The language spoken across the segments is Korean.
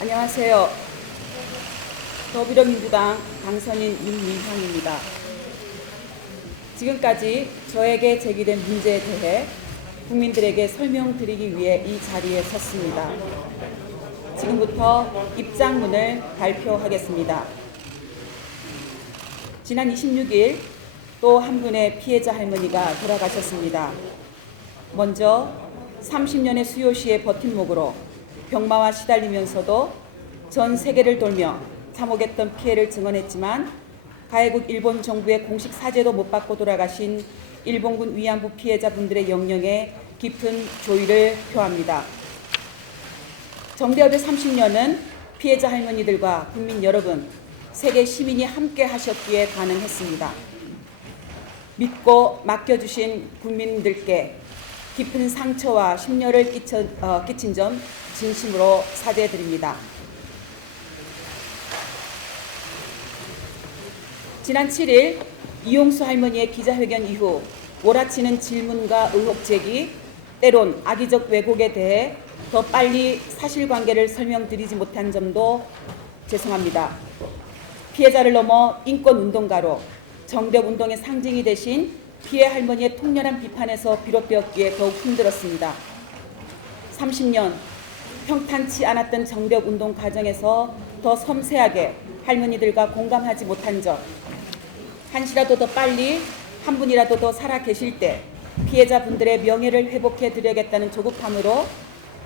안녕하세요. 더불어민주당 당선인 윤민향입니다. 지금까지 저에게 제기된 문제에 대해 국민들에게 설명드리기 위해 이 자리에 섰습니다. 지금부터 입장문을 발표하겠습니다. 지난 26일 또 한 분의 피해자 할머니가 돌아가셨습니다. 먼저 30년의 수요시의 버팀목으로 병마와 시달리면서도 전 세계를 돌며 참혹했던 피해를 증언했지만 가해국 일본 정부의 공식 사죄도 못 받고 돌아가신 일본군 위안부 피해자분들의 영령에 깊은 조의를 표합니다. 정대협의 30년은 피해자 할머니들과 국민 여러분, 세계 시민이 함께 하셨기에 가능했습니다. 믿고 맡겨주신 국민들께 깊은 상처와 심려를 끼친 점 진심으로 사죄드립니다. 지난 7일 이용수 할머니의 기자회견 이후 몰아치는 질문과 의혹 제기, 때론 악의적 왜곡에 대해 더 빨리 사실관계를 설명드리지 못한 점도 죄송합니다. 피해자를 넘어 인권운동가로 정대협 운동의 상징이 되신 피해 할머니의 통렬한 비판에서 비롯되었기에 더욱 힘들었습니다. 30년 평탄치 않았던 정대협 운동 과정에서 더 섬세하게 할머니들과 공감하지 못한 점, 한시라도 더 빨리 한 분이라도 더 살아 계실 때 피해자분들의 명예를 회복해 드려야겠다는 조급함으로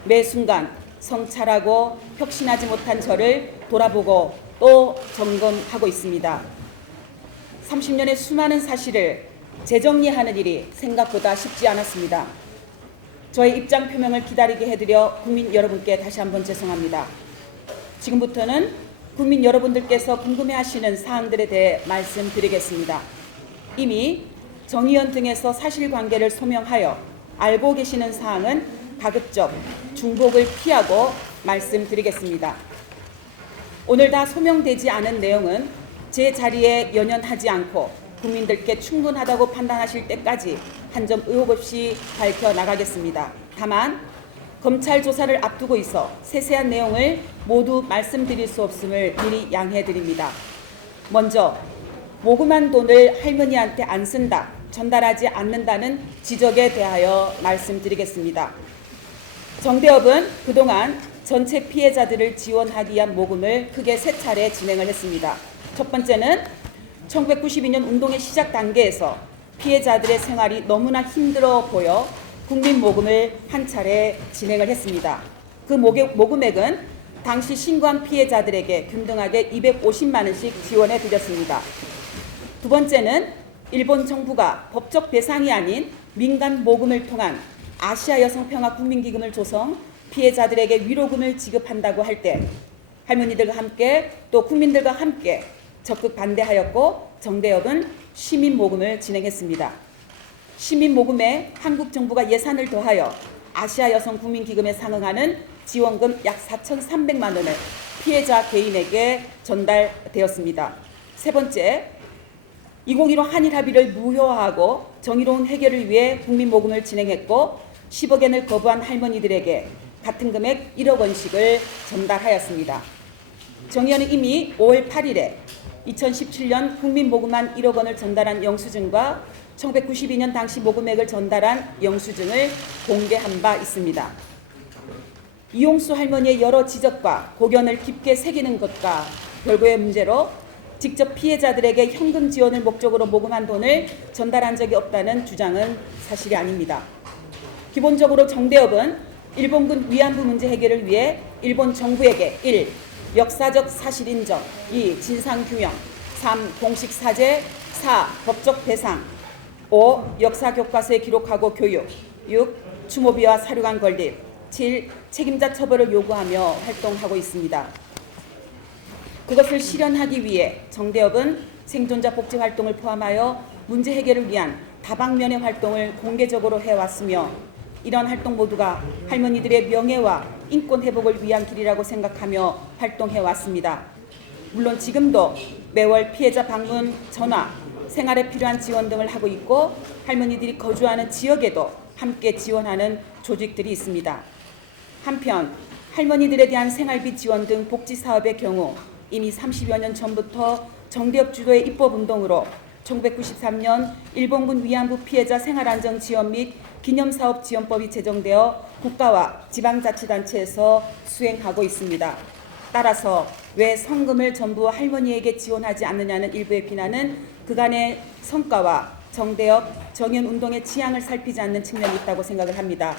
매 순간 성찰하고 혁신하지 못한 저를 돌아보고 또 점검하고 있습니다. 30년의 수많은 사실을 재정리하는 일이 생각보다 쉽지 않았습니다. 저의 입장 표명을 기다리게 해드려 국민 여러분께 다시 한번 죄송합니다. 지금부터는 국민 여러분들께서 궁금해하시는 사항들에 대해 말씀드리겠습니다. 이미 정의연 등에서 사실관계를 소명하여 알고 계시는 사항은 가급적 중복을 피하고 말씀드리겠습니다. 오늘 다 소명되지 않은 내용은 제 자리에 연연하지 않고 국민들께 충분하다고 판단하실 때까지 한 점 의혹 없이 밝혀나가겠습니다. 다만 검찰 조사를 앞두고 있어 세세한 내용을 모두 말씀드릴 수 없음을 미리 양해드립니다. 먼저 모금한 돈을 할머니한테 안 쓴다, 전달하지 않는다는 지적에 대하여 말씀드리겠습니다. 정대협은 그동안 전체 피해자들을 지원하기 위한 모금을 크게 세 차례 진행을 했습니다. 첫 번째는 1992년 운동의 시작 단계에서 피해자들의 생활이 너무나 힘들어 보여 국민 모금을 한 차례 진행을 했습니다. 그 모금액은 당시 신고한 피해자들에게 균등하게 250만 원씩 지원해 드렸습니다. 두 번째는 일본 정부가 법적 배상이 아닌 민간 모금을 통한 아시아 여성평화 국민기금을 조성, 피해자들에게 위로금을 지급한다고 할 때 할머니들과 함께 또 국민들과 함께 적극 반대하였고 정대협은 시민모금을 진행했습니다. 시민모금에 한국 정부가 예산을 더하여 아시아 여성 국민기금에 상응하는 지원금 약 4,300만 원을 피해자 개인에게 전달되었습니다. 세 번째, 2015 한일 합의를 무효화하고 정의로운 해결을 위해 국민모금을 진행했고 10억 엔을 거부한 할머니들에게 같은 금액 1억 원씩을 전달하였습니다. 정의연은 이미 5월 8일에 2017년 국민모금한 1억 원을 전달한 영수증과 1992년 당시 모금액을 전달한 영수증을 공개한 바 있습니다. 이용수 할머니의 여러 지적과 고견을 깊게 새기는 것과 별거의 문제로 직접 피해자들에게 현금 지원을 목적으로 모금한 돈을 전달한 적이 없다는 주장은 사실이 아닙니다. 기본적으로 정대협은 일본군 위안부 문제 해결을 위해 일본 정부에게 1. 역사적 사실 인정, 2. 진상규명, 3. 공식 사죄, 4. 법적 배상, 5. 역사 교과서에 기록하고 교육, 6. 추모비와 사료관 건립, 7. 책임자 처벌을 요구하며 활동하고 있습니다. 그것을 실현하기 위해 정대협은 생존자 복지 활동을 포함하여 문제 해결을 위한 다방면의 활동을 공개적으로 해왔으며 이런 활동 모두가 할머니들의 명예와 인권 회복을 위한 길이라고 생각하며 활동해왔습니다. 물론 지금도 매월 피해자 방문, 전화, 생활에 필요한 지원 등을 하고 있고 할머니들이 거주하는 지역에도 함께 지원하는 조직들이 있습니다. 한편 할머니들에 대한 생활비 지원 등 복지 사업의 경우 이미 30여 년 전부터 정대협 주도의 입법운동으로 1993년 일본군 위안부 피해자 생활안정 지원 및 기념사업 지원법이 제정되어 국가와 지방자치단체에서 수행하고 있습니다. 따라서 왜 성금을 전부 할머니에게 지원하지 않느냐는 일부의 비난은 그간의 성과와 정대협, 정연운동의 지향을 살피지 않는 측면이 있다고 생각을 합니다.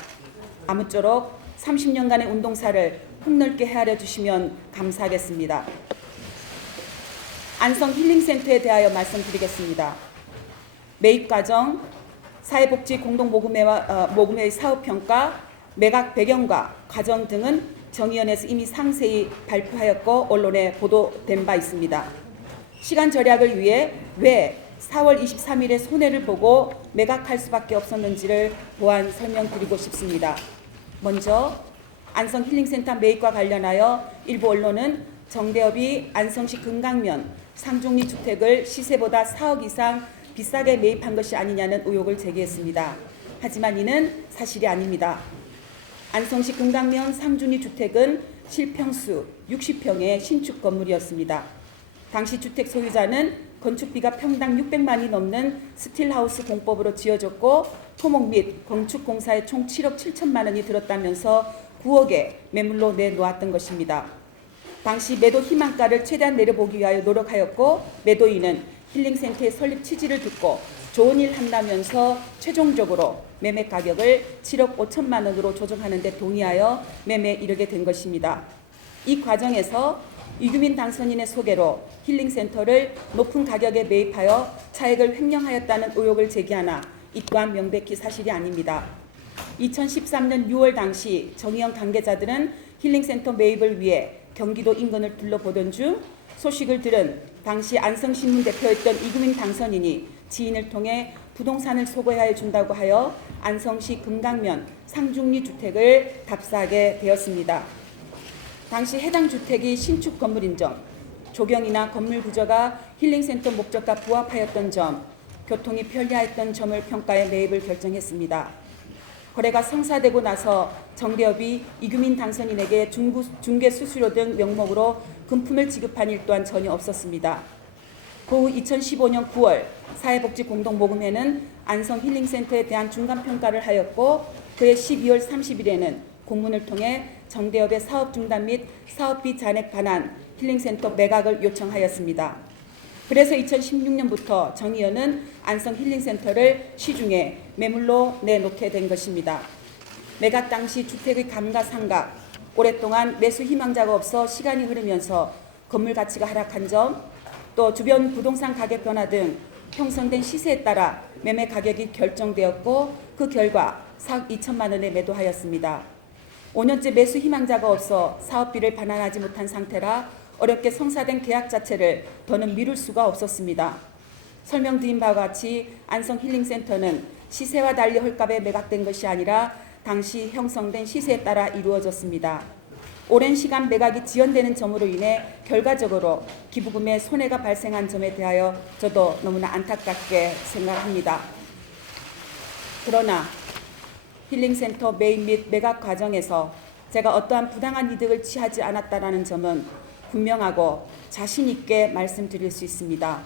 아무쪼록 30년간의 운동사를 폭넓게 헤아려 주시면 감사하겠습니다. 안성 힐링센터에 대하여 말씀드리겠습니다. 매입과정, 사회복지 공동모금회의 사업평가, 매각 배경과 과정 등은 정의연에서 이미 상세히 발표하였고 언론에 보도된 바 있습니다. 시간 절약을 위해 왜 4월 23일에 손해를 보고 매각할 수밖에 없었는지를 보완 설명드리고 싶습니다. 먼저 안성 힐링센터 매입과 관련하여 일부 언론은 정대협이 안성시 금강면 상종리 주택을 시세보다 4억 이상 비싸게 매입한 것이 아니냐는 의혹을 제기했습니다. 하지만 이는 사실이 아닙니다. 안성시 금강면 상준리 주택은 실평수 60평의 신축 건물이었습니다. 당시 주택 소유자는 건축비가 평당 600만이 넘는 스틸하우스 공법으로 지어졌고 토목 및 건축 공사에 총 7억 7천만 원이 들었다면서 9억에 매물로 내놓았던 것입니다. 당시 매도 희망가를 최대한 내려보기 위하여 노력하였고 매도인은 힐링센터의 설립 취지를 듣고 좋은 일 한다면서 최종적으로 매매 가격을 7억 5천만 원으로 조정하는 데 동의하여 매매에 이르게 된 것입니다. 이 과정에서 이규민 당선인의 소개로 힐링센터를 높은 가격에 매입하여 차액을 횡령하였다는 의혹을 제기하나 이 또한 명백히 사실이 아닙니다. 2013년 6월 당시 정의연 관계자들은 힐링센터 매입을 위해 경기도 인근을 둘러보던 중 소식을 들은 당시 안성신문 대표였던 이규민 당선인이 지인을 통해 부동산을 소개해 준다고 하여 안성시 금강면 상중리 주택을 답사하게 되었습니다. 당시 해당 주택이 신축 건물인 점, 조경이나 건물 구조가 힐링센터 목적과 부합하였던 점, 교통이 편리하였던 점을 평가해 매입을 결정했습니다. 거래가 성사되고 나서 정대협이 이규민 당선인에게 중개 수수료 등 명목으로 금품을 지급한 일 또한 전혀 없었습니다. 그 후 2015년 9월 사회복지공동모금회는 안성 힐링센터에 대한 중간평가를 하였고 그해 12월 30일에는 공문을 통해 정대협의 사업 중단 및 사업비 잔액 반환 힐링센터 매각을 요청하였습니다. 그래서 2016년부터 정의연은 안성 힐링센터를 시중에 매물로 내놓게 된 것입니다. 매각 당시 주택의 감가상각, 오랫동안 매수 희망자가 없어 시간이 흐르면서 건물 가치가 하락한 점, 또 주변 부동산 가격 변화 등 형성된 시세에 따라 매매 가격이 결정되었고 그 결과 4억 2천만 원에 매도하였습니다. 5년째 매수 희망자가 없어 사업비를 반환하지 못한 상태라 어렵게 성사된 계약 자체를 더는 미룰 수가 없었습니다. 설명드린 바와 같이 안성 힐링센터는 시세와 달리 헐값에 매각된 것이 아니라 당시 형성된 시세에 따라 이루어졌습니다. 오랜 시간 매각이 지연되는 점으로 인해 결과적으로 기부금에 손해가 발생한 점에 대하여 저도 너무나 안타깝게 생각합니다. 그러나 힐링센터 매입 및 매각 과정에서 제가 어떠한 부당한 이득을 취하지 않았다는 점은 분명하고 자신 있게 말씀드릴 수 있습니다.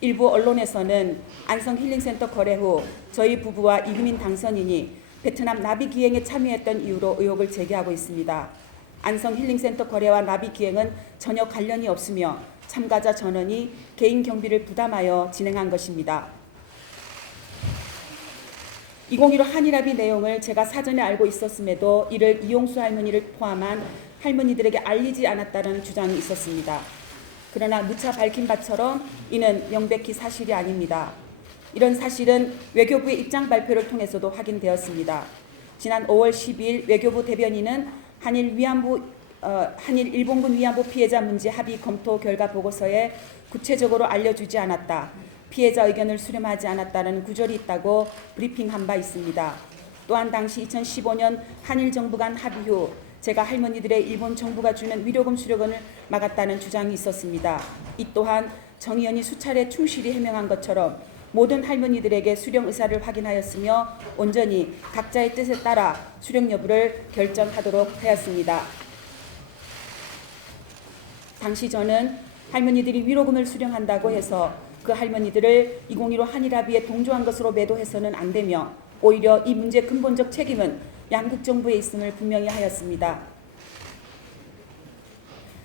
일부 언론에서는 안성 힐링센터 거래 후 저희 부부와 이규민 당선인이 베트남 나비 기행에 참여했던 이유로 의혹을 제기하고 있습니다. 안성 힐링센터 거래와 나비 기행은 전혀 관련이 없으며 참가자 전원이 개인 경비를 부담하여 진행한 것입니다. 2015 한일합의 내용을 제가 사전에 알고 있었음에도 이를 이용수 할머니를 포함한 할머니들에게 알리지 않았다는 주장이 있었습니다. 그러나 누차 밝힌 바처럼 이는 명백히 사실이 아닙니다. 이런 사실은 외교부의 입장 발표를 통해서도 확인되었습니다. 지난 5월 12일 외교부 대변인은 한일 일본군 위안부 피해자 문제 합의 검토 결과 보고서에 구체적으로 알려주지 않았다. 피해자 의견을 수렴하지 않았다는 구절이 있다고 브리핑한 바 있습니다. 또한 당시 2015년 한일 정부 간 합의 후 제가 할머니들의 일본 정부가 주는 위로금 수령을 막았다는 주장이 있었습니다. 이 또한 정의연이 수차례 충실히 해명한 것처럼 모든 할머니들에게 수령 의사를 확인하였으며 온전히 각자의 뜻에 따라 수령 여부를 결정하도록 하였습니다. 당시 저는 할머니들이 위로금을 수령한다고 해서 그 할머니들을 2015 한일합의에 동조한 것으로 매도해서는 안 되며 오히려 이 문제의 근본적 책임은 양국 정부에 있음을 분명히 하였습니다.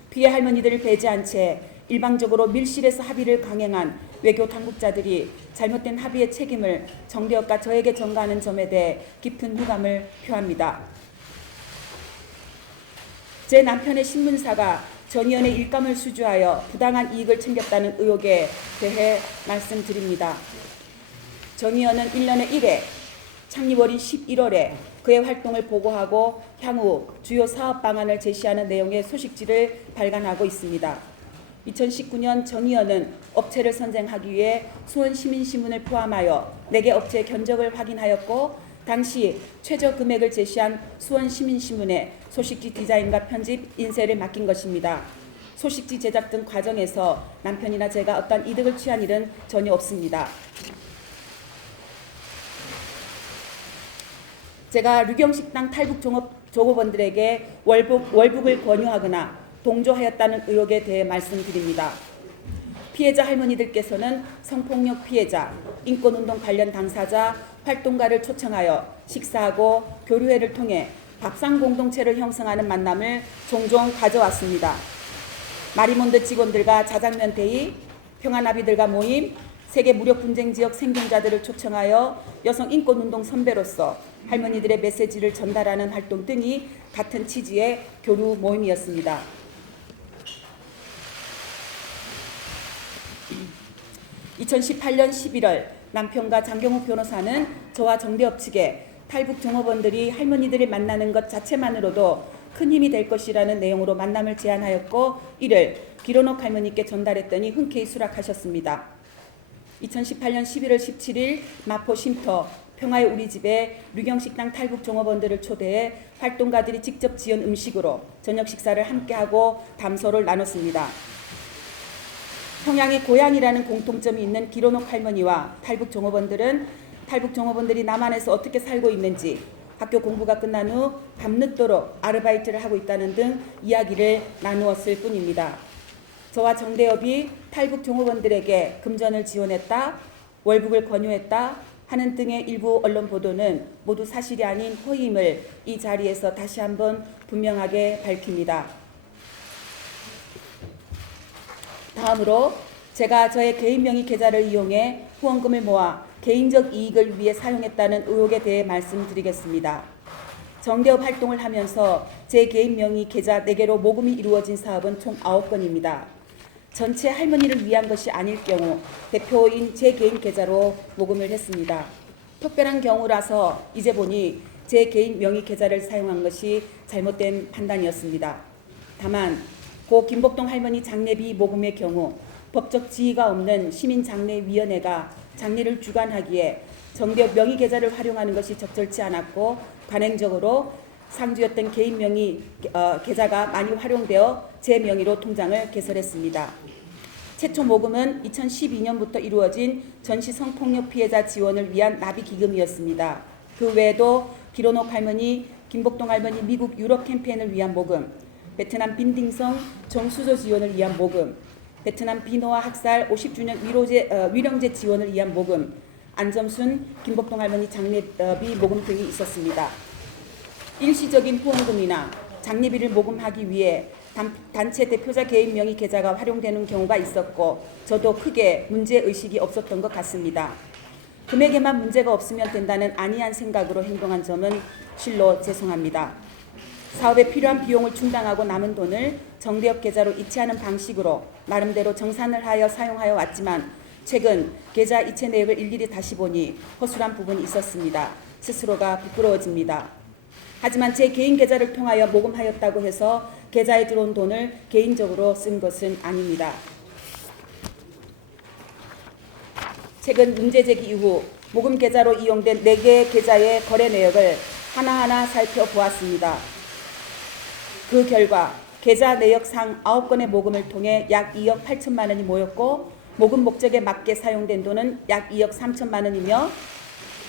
피해 할머니들을 배제한 채 일방적으로 밀실에서 합의를 강행한 외교 당국자들이 잘못된 합의의 책임을 정대협과 저에게 전가하는 점에 대해 깊은 유감을 표합니다. 제 남편의 신문사가 전 의원의 일감을 수주하여 부당한 이익을 챙겼다는 의혹에 대해 말씀드립니다. 전 의원은 1년에 1회, 창립월인 11월에 그의 활동을 보고하고 향후 주요 사업 방안을 제시하는 내용의 소식지를 발간하고 있습니다. 2019년 전 의원은 업체를 선정하기 위해 수원시민신문을 포함하여 4개 업체의 견적을 확인하였고 당시 최저 금액을 제시한 수원시민신문에 소식지 디자인과 편집, 인쇄를 맡긴 것입니다. 소식지 제작 등 과정에서 남편이나 제가 어떠한 이득을 취한 일은 전혀 없습니다. 제가 류경식당 탈북 종업원들에게 월북을 권유하거나 동조하였다는 의혹에 대해 말씀드립니다. 피해자 할머니들께서는 성폭력 피해자, 인권운동 관련 당사자, 활동가를 초청하여 식사하고 교류회를 통해 밥상 공동체를 형성하는 만남을 종종 가져왔습니다. 마리몬드 직원들과 자장면 대의, 평화나비들과 모임, 세계 무력 분쟁 지역 생존자들을 초청하여 여성 인권운동 선배로서 할머니들의 메시지를 전달하는 활동 등이 같은 취지의 교류 모임이었습니다. 2018년 11월 남편과 장경욱 변호사는 저와 정대협 측에 탈북 종업원들이 할머니들을 만나는 것 자체만으로도 큰 힘이 될 것이라는 내용으로 만남을 제안하였고 이를 기론옥 할머니께 전달했더니 흔쾌히 수락하셨습니다. 2018년 11월 17일 마포 쉼터 평화의 우리집에 류경식당 탈북 종업원들을 초대해 활동가들이 직접 지은 음식으로 저녁 식사를 함께하고 담소를 나눴습니다. 평양이 고향이라는 공통점이 있는 기론옥 할머니와 탈북 종업원들은 탈북 종업원들이 남한에서 어떻게 살고 있는지, 학교 공부가 끝난 후 밤늦도록 아르바이트를 하고 있다는 등 이야기를 나누었을 뿐입니다. 저와 정대협이 탈북 종업원들에게 금전을 지원했다, 월북을 권유했다 하는 등의 일부 언론 보도는 모두 사실이 아닌 허위임을 이 자리에서 다시 한번 분명하게 밝힙니다. 다음으로 제가 저의 개인 명의 계좌를 이용해 후원금을 모아 개인적 이익을 위해 사용했다는 의혹에 대해 말씀드리겠습니다. 정대협 활동을 하면서 제 개인 명의 계좌 4개로 모금이 이루어진 사업은 총 9건입니다. 전체 할머니를 위한 것이 아닐 경우 대표인 제 개인 계좌로 모금을 했습니다. 특별한 경우라서 이제 보니 제 개인 명의 계좌를 사용한 것이 잘못된 판단이었습니다. 다만 고 김복동 할머니 장례비 모금의 경우 법적 지위가 없는 시민장례위원회가 장례를 주관하기에 정대협 명의 계좌를 활용하는 것이 적절치 않았고 관행적으로 상주였던 개인 명의 계좌가 많이 활용되어 제 명의로 통장을 개설했습니다. 최초 모금은 2012년부터 이루어진 전시 성폭력 피해자 지원을 위한 나비기금이었습니다. 그 외에도 기론옥 할머니, 김복동 할머니 미국 유럽 캠페인을 위한 모금, 베트남 빈딩성 정수조 지원을 위한 모금, 베트남 비노아 학살 50주년 위령제 지원을 위한 모금, 안점순, 김복동 할머니 장례비 모금 등이 있었습니다. 일시적인 후원금이나 장례비를 모금하기 위해 단체 대표자 개인 명의 계좌가 활용되는 경우가 있었고 저도 크게 문제의식이 없었던 것 같습니다. 금액에만 문제가 없으면 된다는 안이한 생각으로 행동한 점은 실로 죄송합니다. 사업에 필요한 비용을 충당하고 남은 돈을 정대협 계좌로 이체하는 방식으로 나름대로 정산을 하여 사용하여 왔지만 최근 계좌 이체 내역을 일일이 다시 보니 허술한 부분이 있었습니다. 스스로가 부끄러워집니다. 하지만 제 개인 계좌를 통하여 모금하였다고 해서 계좌에 들어온 돈을 개인적으로 쓴 것은 아닙니다. 최근 문제 제기 이후 모금 계좌로 이용된 4개의 계좌의 거래 내역을 하나하나 살펴보았습니다. 그 결과 계좌 내역상 9건의 모금을 통해 약 2억 8천만 원이 모였고 모금 목적에 맞게 사용된 돈은 약 2억 3천만 원이며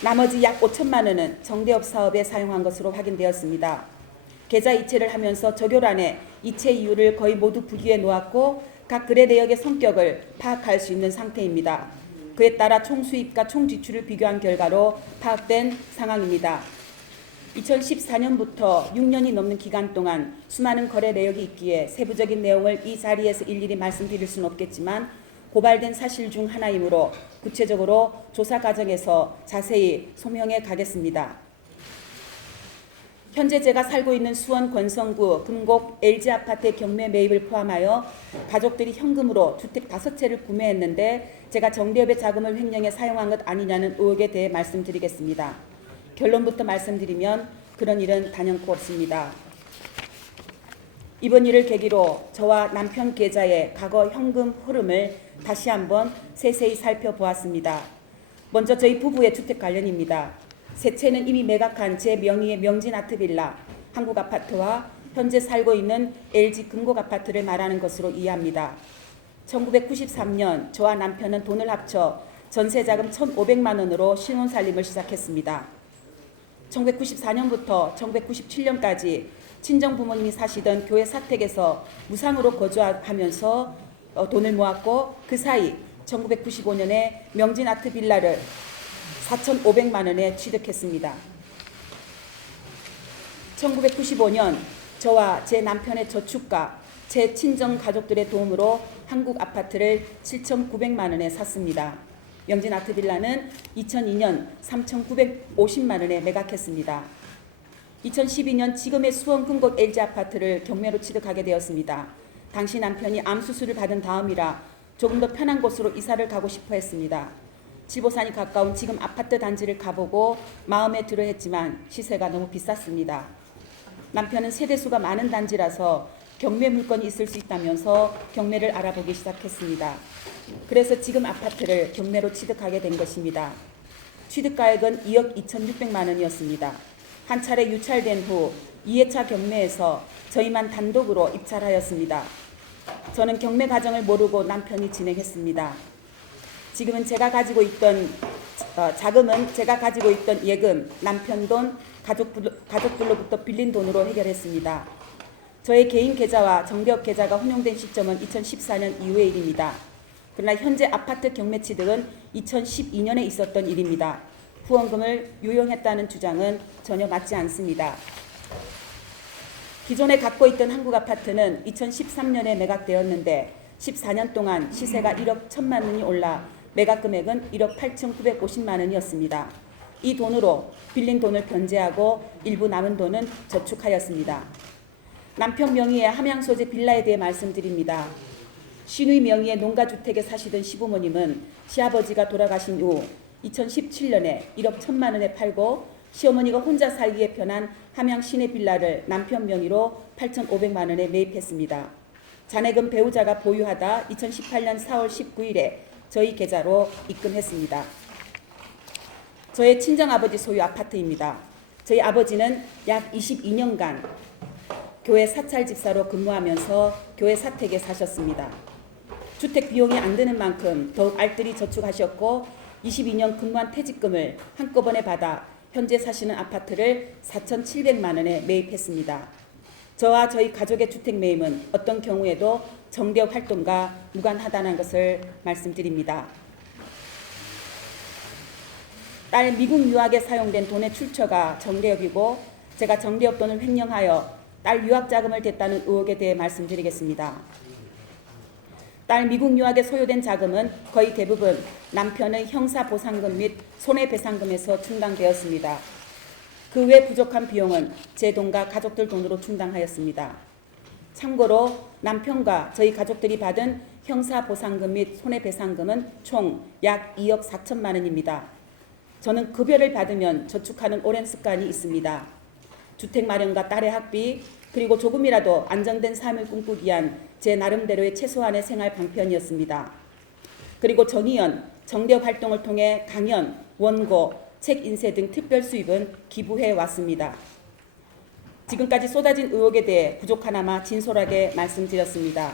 나머지 약 5천만 원은 정대협 사업에 사용한 것으로 확인되었습니다. 계좌 이체를 하면서 적요란에 이체 이유를 거의 모두 부기해 놓았고 각 거래 내역의 성격을 파악할 수 있는 상태입니다. 그에 따라 총 수입과 총 지출을 비교한 결과로 파악된 상황입니다. 2014년부터 6년이 넘는 기간 동안 수많은 거래 내역이 있기에 세부적인 내용을 이 자리에서 일일이 말씀드릴 수는 없겠지만 고발된 사실 중 하나이므로 구체적으로 조사 과정에서 자세히 소명해 가겠습니다. 현재 제가 살고 있는 수원 권성구 금곡 LG아파트의 경매 매입을 포함하여 가족들이 현금으로 주택 5채를 구매했는데 제가 정대협의 자금을 횡령해 사용한 것 아니냐는 의혹에 대해 말씀드리겠습니다. 결론부터 말씀드리면 그런 일은 단연코 없습니다. 이번 일을 계기로 저와 남편 계좌의 과거 현금 흐름을 다시 한번 세세히 살펴보았습니다. 먼저 저희 부부의 주택 관련입니다. 세 채는 이미 매각한 제 명의의 명진아트빌라 한국아파트와 현재 살고 있는 LG 금곡아파트를 말하는 것으로 이해합니다. 1993년 저와 남편은 돈을 합쳐 전세자금 1,500만 원으로 신혼살림을 시작했습니다. 1994년부터 1997년까지 친정부모님이 사시던 교회 사택에서 무상으로 거주하면서 돈을 모았고 그 사이 1995년에 명진아트빌라를 4,500만 원에 취득했습니다. 1995년 저와 제 남편의 저축과 제 친정 가족들의 도움으로 한국 아파트를 7,900만 원에 샀습니다. 명진아트빌라는 2002년 3,950만 원에 매각했습니다. 2012년 지금의 수원 금곡 LG아파트를 경매로 취득하게 되었습니다. 당시 남편이 암 수술을 받은 다음이라 조금 더 편한 곳으로 이사를 가고 싶어 했습니다. 지보산이 가까운 지금 아파트 단지를 가보고 마음에 들어 했지만 시세가 너무 비쌌습니다. 남편은 세대수가 많은 단지라서 경매 물건이 있을 수 있다면서 경매를 알아보기 시작했습니다. 그래서 지금 아파트를 경매로 취득하게 된 것입니다. 취득가액은 2억 2,600만 원이었습니다. 한 차례 유찰된 후 2회차 경매에서 저희만 단독으로 입찰하였습니다. 저는 경매 과정을 모르고 남편이 진행했습니다. 지금은 제가 가지고 있던 자금은 제가 가지고 있던 예금, 남편 돈, 가족들로부터 빌린 돈으로 해결했습니다. 저의 개인 계좌와 정대협 계좌가 혼용된 시점은 2014년 이후의 일입니다. 그러나 현재 아파트 경매 취득은 2012년에 있었던 일입니다. 후원금을 유용했다는 주장은 전혀 맞지 않습니다. 기존에 갖고 있던 한국아파트는 2013년에 매각되었는데 14년 동안 시세가 1억 1천만 원이 올라 매각 금액은 1억 8,950만 원이었습니다. 이 돈으로 빌린 돈을 변제하고 일부 남은 돈은 저축하였습니다. 남편 명의의 함양 소재 빌라에 대해 말씀드립니다. 시누이 명의의 농가주택에 사시던 시부모님은 시아버지가 돌아가신 후 2017년에 1억 1천만 원에 팔고 시어머니가 혼자 살기에 편한 함양 시내 빌라를 남편 명의로 8,500만 원에 매입했습니다. 잔액은 배우자가 보유하다 2018년 4월 19일에 저희 계좌로 입금했습니다. 저의 친정아버지 소유 아파트입니다. 저희 아버지는 약 22년간 교회 사찰 집사로 근무하면서 교회 사택에 사셨습니다. 주택 비용이 안 드는 만큼 더욱 알뜰히 저축하셨고 22년 근무한 퇴직금을 한꺼번에 받아 현재 사시는 아파트를 4,700만 원에 매입했습니다. 저와 저희 가족의 주택 매입은 어떤 경우에도 정대협 활동과 무관하다는 것을 말씀드립니다. 딸 미국 유학에 사용된 돈의 출처가 정대협이고 제가 정대협 돈을 횡령하여 딸 유학 자금을 댔다는 의혹에 대해 말씀드리겠습니다. 딸 미국 유학에 소요된 자금은 거의 대부분 남편의 형사보상금 및 손해배상금에서 충당되었습니다. 그 외 부족한 비용은 제 돈과 가족들 돈으로 충당하였습니다. 참고로 남편과 저희 가족들이 받은 형사보상금 및 손해배상금은 총 약 2억 4천만 원입니다. 저는 급여를 받으면 저축하는 오랜 습관이 있습니다. 주택 마련과 딸의 학비, 그리고 조금이라도 안정된 삶을 꿈꾸기 위한 제 나름대로의 최소한의 생활 방편이었습니다. 그리고 전이연, 정대협 활동을 통해 강연, 원고, 책 인쇄 등 특별 수입은 기부해 왔습니다. 지금까지 쏟아진 의혹에 대해 부족하나마 진솔하게 말씀드렸습니다.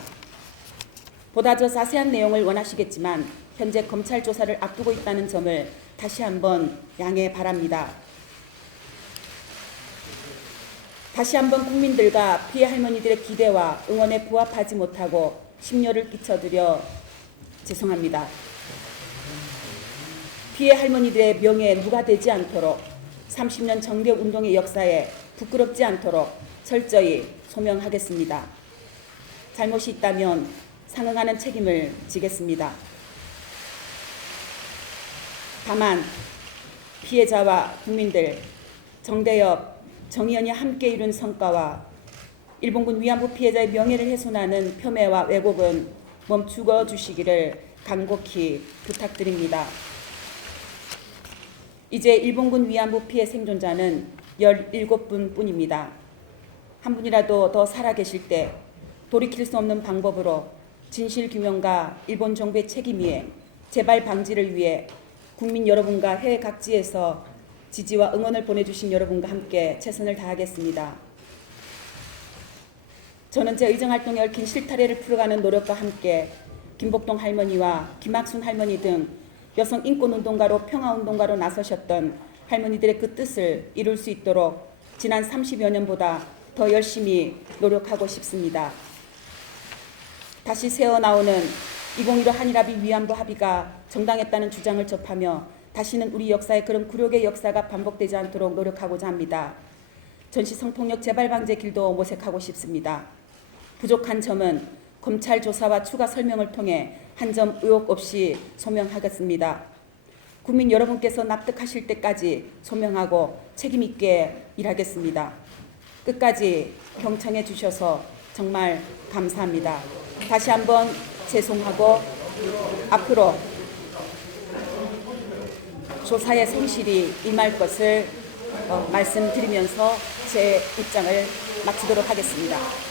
보다 더 자세한 내용을 원하시겠지만 현재 검찰 조사를 앞두고 있다는 점을 다시 한번 양해 바랍니다. 다시 한번 국민들과 피해 할머니들의 기대와 응원에 부합하지 못하고 심려를 끼쳐드려 죄송합니다. 피해 할머니들의 명예에 누가 되지 않도록 30년 정대운동의 역사에 부끄럽지 않도록 철저히 소명하겠습니다. 잘못이 있다면 상응하는 책임을 지겠습니다. 다만 피해자와 국민들, 정대협, 정의연이 함께 이룬 성과와 일본군 위안부 피해자의 명예를 훼손하는 폄훼와 왜곡은 멈추어 주시기를 간곡히 부탁드립니다. 이제 일본군 위안부 피해 생존자는 17분 뿐입니다. 한 분이라도 더 살아계실 때 돌이킬 수 없는 방법으로 진실규명과 일본 정부의 책임 위에 재발 방지를 위해 국민 여러분과 해외 각지에서 지지와 응원을 보내주신 여러분과 함께 최선을 다하겠습니다. 저는 제 의정활동에 얽힌 실타래를 풀어가는 노력과 함께 김복동 할머니와 김학순 할머니 등 여성 인권운동가로 평화운동가로 나서셨던 할머니들의 그 뜻을 이룰 수 있도록 지난 30여 년보다 더 열심히 노력하고 싶습니다. 다시 새어나오는 2015 한일합의 위안부 합의가 정당했다는 주장을 접하며 다시는 우리 역사에 그런 굴욕의 역사가 반복되지 않도록 노력하고자 합니다. 전시 성폭력 재발 방지의 길도 모색하고 싶습니다. 부족한 점은 검찰 조사와 추가 설명을 통해 한 점 의혹 없이 소명하겠습니다. 국민 여러분께서 납득하실 때까지 소명하고 책임 있게 일하겠습니다. 끝까지 경청해 주셔서 정말 감사합니다. 다시 한번 죄송하고 앞으로 조사에 성실히 임할 것을 말씀드리면서 제 입장을 마치도록 하겠습니다.